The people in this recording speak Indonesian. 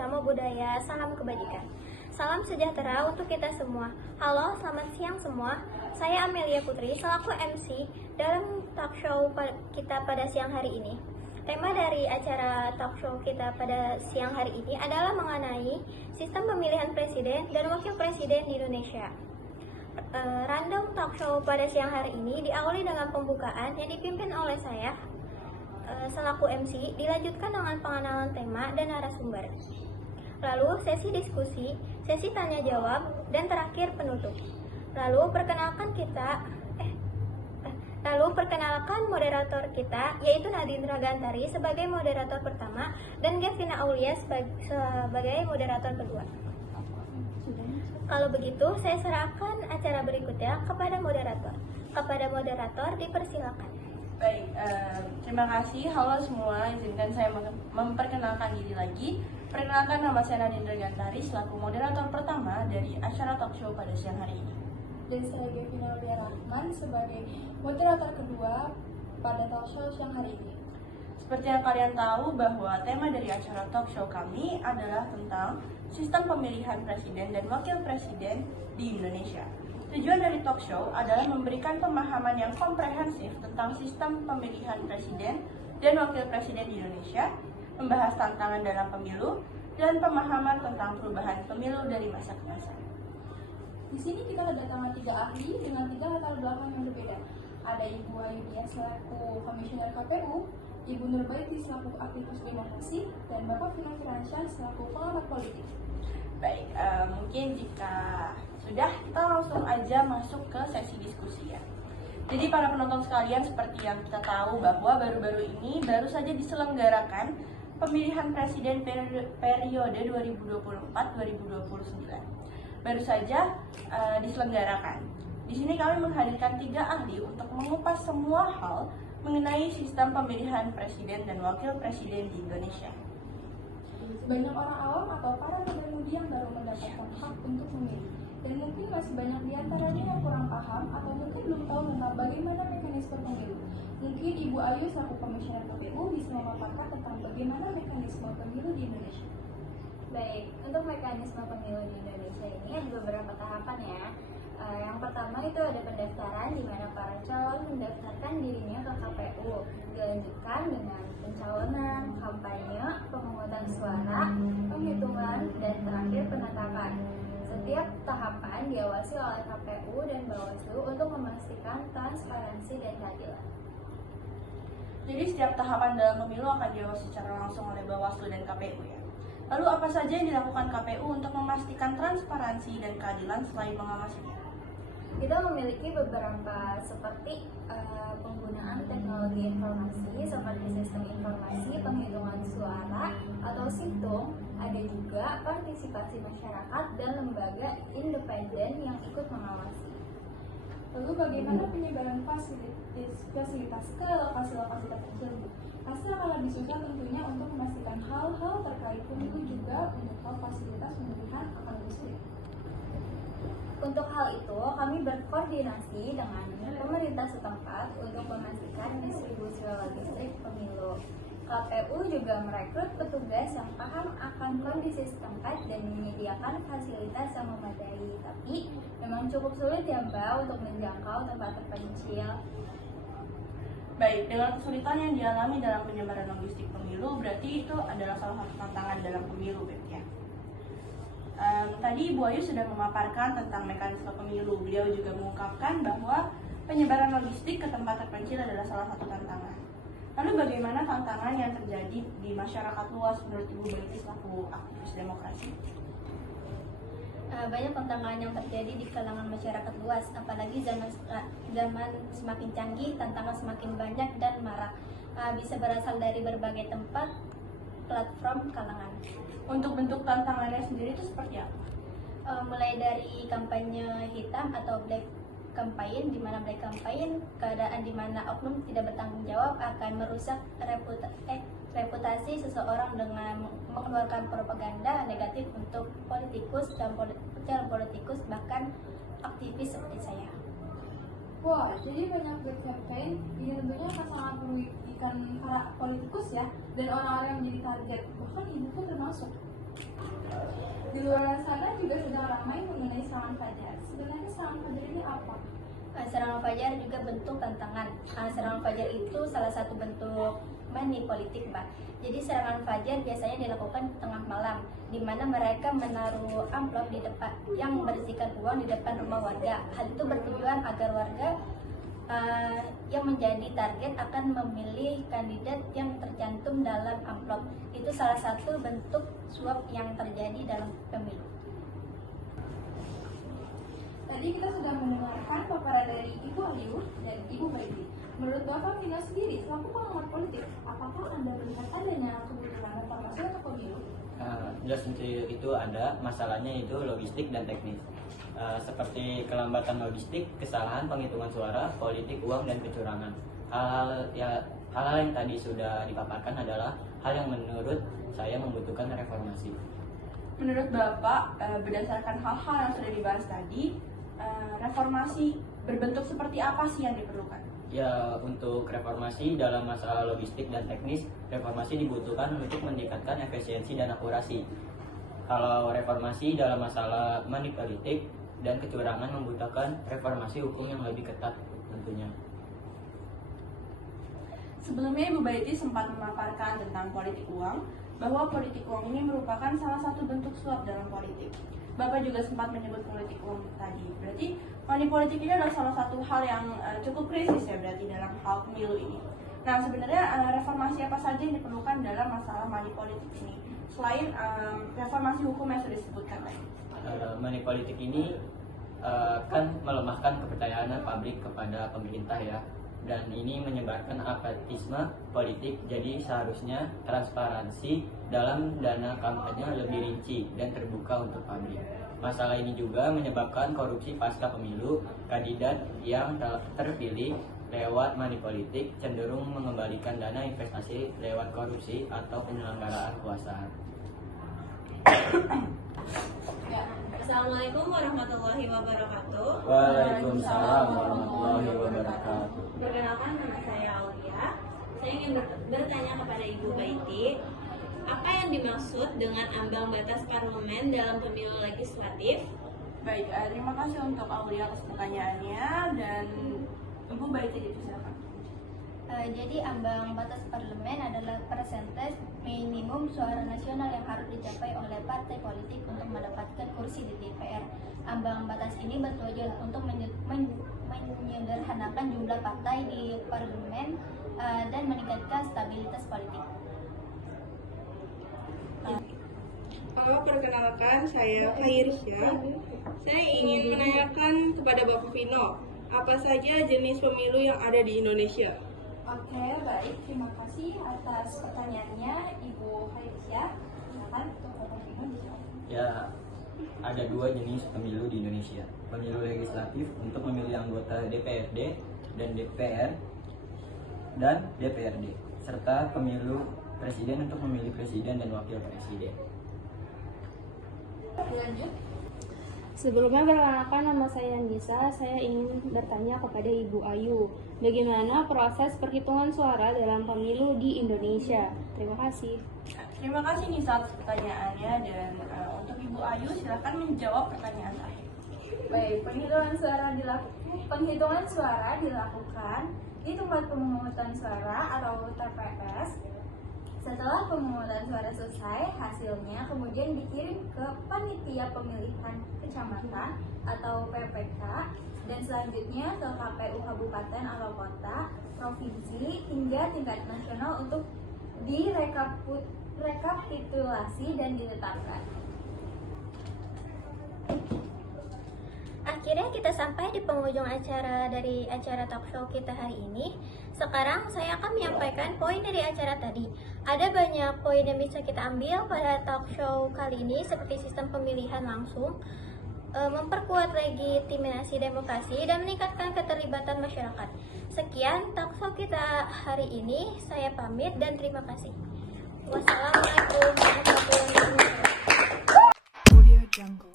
Namo Buddhaya, salam kebajikan. Salam sejahtera untuk kita semua. Halo, selamat siang semua. Saya Amelia Putri, selaku MC dalam talk show kita pada siang hari ini. Tema dari acara talk show kita pada siang hari ini adalah mengenai sistem pemilihan presiden dan wakil presiden di Indonesia. Random talk show pada siang hari ini diawali dengan pembukaan yang dipimpin oleh saya selaku MC, dilanjutkan dengan pengenalan tema dan narasumber. Lalu sesi diskusi, sesi tanya jawab, dan terakhir penutup. Lalu perkenalkan moderator kita, yaitu Nadine Ragantari sebagai moderator pertama dan Gavina Aulia sebagai moderator kedua. Kalau begitu, saya serahkan acara berikutnya kepada moderator. Kepada moderator, dipersilakan. Baik, terima kasih. Halo semua, izinkan saya memperkenalkan diri lagi. Perkenalkan, nama saya Nadine Ragantari selaku moderator pertama dari acara talk show pada siang hari ini. Dan saya Gavina Aulia Rahman sebagai moderator kedua pada talk show siang hari ini. Seperti yang kalian tahu bahwa tema dari acara talk show kami adalah tentang sistem pemilihan presiden dan wakil presiden di Indonesia. Tujuan dari talk show adalah memberikan pemahaman yang komprehensif tentang sistem pemilihan presiden dan wakil presiden di Indonesia, membahas tantangan dalam pemilu, dan pemahaman tentang perubahan pemilu dari masa ke masa. Di sini kita kedatangan 3 ahli dengan 3 latar belakang yang berbeda. Ada Ibu Ayudhya selaku Komisioner KPU, Ibu Nurbaiti selaku aktivis demokrasi, dan Bapak Vino Firansyah selaku pengamat politik. Baik, mungkin jika sudah, kita langsung aja masuk ke sesi diskusi ya. Jadi para penonton sekalian, seperti yang kita tahu bahwa baru-baru ini baru saja diselenggarakan pemilihan presiden periode 2024-2029. Baru saja diselenggarakan. Di sini kami menghadirkan 3 ahli untuk mengupas semua hal mengenai sistem pemilihan presiden dan wakil presiden di Indonesia. Banyak orang awam atau para pengemudi yang baru mendapatkan hak untuk memilih, dan mungkin masih banyak di antaranya yang kurang paham atau mungkin belum tahu tentang bagaimana mekanisme pemilu. Mungkin Ibu Ayu selaku Komisioner KPU bisa memaparkan tentang bagaimana mekanisme pemilu di Indonesia. Baik, untuk mekanisme pemilu di Indonesia ini ada beberapa tahapan ya. Yang pertama itu ada pendaftaran, di mana para calon mendaftarkan dirinya ke KPU. Dilanjutkan dengan pencalonan, kampanye, pemungutan suara, penghitungan, dan terakhir penetapan. Setiap tahapan diawasi oleh KPU dan Bawaslu untuk memastikan transparansi dan keadilan. Jadi setiap tahapan dalam pemilu akan diawasi secara langsung oleh Bawaslu dan KPU ya. Lalu apa saja yang dilakukan KPU untuk memastikan transparansi dan keadilan selain mengawasinya? Kita memiliki beberapa seperti penggunaan teknologi informasi seperti sistem informasi penghitungan suara atau situng. Ada juga partisipasi masyarakat dan lembaga independen yang ikut mengawasi. Lalu bagaimana penyebaran fasilitas ke lokasi-lokasi terpencil? Pasti akan lebih susah tentunya untuk memastikan hal-hal terkait pemilu, juga untuk fasilitas pemilihan akan lebih sulit. Untuk hal itu, kami berkoordinasi dengan pemerintah setempat untuk memastikan distribusi logistik pemilu. KPU juga merekrut petugas yang paham akan kondisi setempat dan menyediakan fasilitas yang memadai. Tapi memang cukup sulit ya Mbak untuk menjangkau tempat terpencil. Baik, dengan kesulitan yang dialami dalam penyebaran logistik pemilu, berarti itu adalah salah satu tantangan dalam pemilu, berarti ya. Tadi Ibu Ayu sudah memaparkan tentang mekanisme pemilu. Beliau juga mengungkapkan bahwa penyebaran logistik ke tempat terpencil adalah salah satu tantangan. Lalu bagaimana tantangan yang terjadi di masyarakat luas menurut Ibu Baiti selaku aktivis demokrasi? Banyak tantangan yang terjadi di kalangan masyarakat luas, apalagi zaman semakin canggih, tantangan semakin banyak dan marak. Bisa berasal dari berbagai tempat, platform, kalangan. Untuk bentuk tantangannya sendiri itu seperti apa? Mulai dari kampanye hitam atau black campaign, di mana black campaign keadaan di mana oknum tidak bertanggung jawab akan merusak reputasi seseorang dengan mengeluarkan propaganda negatif untuk politikus dan calon politikus, bahkan aktivis seperti saya. Wah, jadi banyak black campaign. Ini tentunya akan sangat merugikan para politikus ya, dan orang-orang yang menjadi target. Bahkan ibu pun termasuk. Di luar sana juga sedang ramai mengenai serangan fajar. Sebenarnya serangan fajar ini apa? Serangan fajar juga bentuk tantangan. Serangan fajar itu salah satu bentuk money politik, Mbak. Jadi serangan fajar biasanya dilakukan tengah malam, di mana mereka menaruh amplop di depan yang berisikan uang di depan rumah warga. Hal itu bertujuan agar warga yang menjadi target akan memilih kandidat yang tercantum dalam amplop. Itu salah satu bentuk suap yang terjadi dalam pemilu. Tadi kita sudah mendengarkan paparan dari Ibu Ayu dan Ibu Baiti. Menurut Bapak Vino sendiri, selaku pengamat politik, apakah Anda melihat adanya kebutuhan reformasi untuk pemilu? Jelas itu ada, masalahnya itu logistik dan teknis. Seperti kelambatan logistik, kesalahan penghitungan suara, politik uang dan kecurangan. Hal-hal yang tadi sudah dipaparkan adalah hal yang menurut saya membutuhkan reformasi. Menurut Bapak, berdasarkan hal-hal yang sudah dibahas tadi, reformasi berbentuk seperti apa sih yang diperlukan? Ya, untuk reformasi dalam masalah logistik dan teknis, reformasi dibutuhkan untuk meningkatkan efisiensi dan akurasi. Kalau reformasi dalam masalah money politik dan kecurangan membutuhkan reformasi hukum yang lebih ketat tentunya. Sebelumnya Ibu Baiti sempat memaparkan tentang politik uang, bahwa politik uang ini merupakan salah satu bentuk suap dalam politik. Bapak juga sempat menyebut politik uang tadi. Berarti money politik ini adalah salah satu hal yang cukup krisis ya berarti dalam hal pemilu ini. Nah, sebenarnya reformasi apa saja yang diperlukan dalam masalah money politik ini selain reformasi hukum yang sudah disebutkan tadi? Money politik ini kan melemahkan kepercayaan publik kepada pemerintah ya, dan ini menyebarkan apatisme politik. Jadi seharusnya transparansi dalam dana kampanye lebih rinci dan terbuka untuk publik. Masalah ini juga menyebabkan korupsi pasca pemilu. Kandidat yang terpilih lewat money politik cenderung mengembalikan dana investasi lewat korupsi atau penyelenggaraan kekuasaan. Assalamualaikum warahmatullahi wabarakatuh. Waalaikumsalam warahmatullahi wabarakatuh. Perkenalkan, nama saya Aulia. Saya ingin bertanya kepada Ibu Baiti, apa yang dimaksud dengan ambang batas parlemen dalam pemilu legislatif? Baik, terima kasih untuk Aulia atas pertanyaannya dan Ibu Baiti silakan. Jadi ambang batas parlemen adalah persentase minimum suara nasional yang harus dicapai oleh partai politik untuk mendapatkan kursi di DPR. Ambang batas ini bertujuan untuk menyederhanakan jumlah partai di parlemen dan meningkatkan stabilitas politik. Halo, perkenalkan saya Khairisya. Saya ingin menanyakan kepada Bapak Vino, apa saja jenis pemilu yang ada di Indonesia? Oke, baik. Terima kasih atas pertanyaannya, Ibu Khairisya. Silakan untuk Bapak Vino dijawab. Ya, ada dua jenis pemilu di Indonesia. Pemilu legislatif untuk memilih anggota DPRD dan DPR dan DPRD, serta pemilu presiden untuk memilih presiden dan wakil presiden. Lanjut. Sebelumnya perkenalkan, nama saya Nisa. Saya ingin bertanya kepada Ibu Ayu, bagaimana proses perhitungan suara dalam pemilu di Indonesia? Terima kasih. Terima kasih Nisa atas pertanyaannya dan untuk Ibu Ayu silakan menjawab pertanyaan terakhir. Baik, penghitungan suara dilakukan di tempat pemungutan suara atau TPS. Setelah pemungutan suara selesai, hasilnya kemudian dikirim ke Panitia Pemilihan Kecamatan atau PPK dan selanjutnya ke KPU Kabupaten atau Kota, Provinsi, hingga tingkat nasional untuk direkapitulasi dan ditetapkan. Akhirnya kita sampai di penghujung acara dari acara talk show kita hari ini. Sekarang saya akan menyampaikan poin dari acara tadi. Ada banyak poin yang bisa kita ambil pada talk show kali ini, seperti sistem pemilihan langsung, memperkuat legitimasi demokrasi, dan meningkatkan keterlibatan masyarakat. Sekian talk show kita hari ini. Saya pamit dan terima kasih. Wassalamualaikum warahmatullahi wabarakatuh.